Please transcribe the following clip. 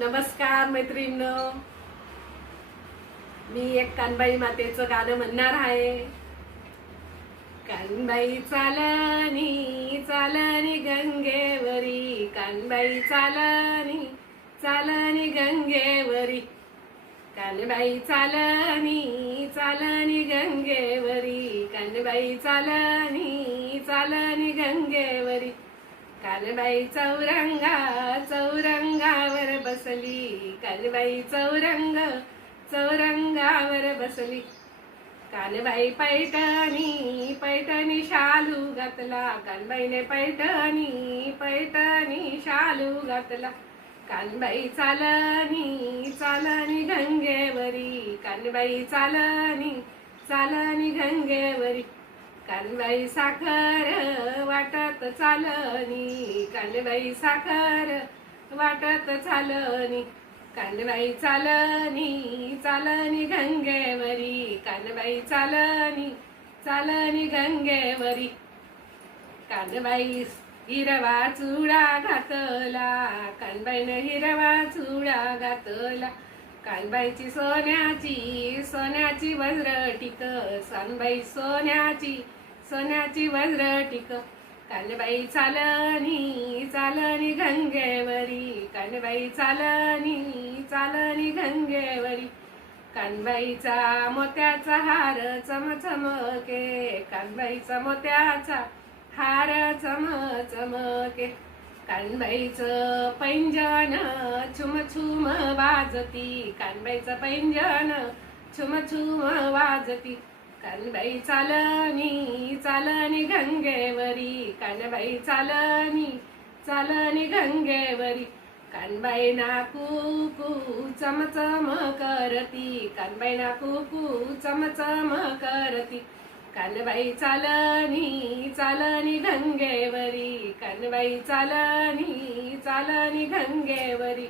नमस्कार मैत्रिणींनो, मी एक कानबाई मातेचं गाणं म्हणणार आहे. कानबाई चालनी चालनी गंगेवरी, कानबाई चालनी चालनी गंगेवरी, कानबाई चालनी चालनी गंगेवरी, कानबाई चालनी चालनी गंगेवरी, कानबाई चौरंगावर बसली, कानबाई चौरंगावर बसली, कानबाई पैठणी शालू घातला, कानबाईने पैठणी शालू घातला, कानबाई चालनी गंगेवरी, कानबाई चालनी गंगेवरी, कानबाई साखर वाटत चालनी, कानबाई साखर वाटत चालनी, कानबाई चालनी गंगेवरी, कानबाई चालनी गंगेवरी, कानबाई हिरवा चुडा घातला, कानबाईने हिरवा चुडा घातला, कानबाईची सोन्याची वज्रटिक, कानबाई सोन्याची वज्रटिक, कानबाई चालनी गंगेवरी, कानबाई चालनी गंगेवरी, कानबाईचा मोत्याचा हार चमचमके, कानबाईचा मोत्याचा हार चमचमके, कानबाईचं पैंजन छुम वाजती, कानबाईचं पैंजन छुम वाजती, कानबाई चालनी गंगेवरी, कानबाई चालनी गंगेवरी, कानबाई ना कुकू चमचम करती, कानबाई ना कुकू चमचम करती, कानबाई चालनी गंगेवरी, कानबाई चालनी गंगेवरी.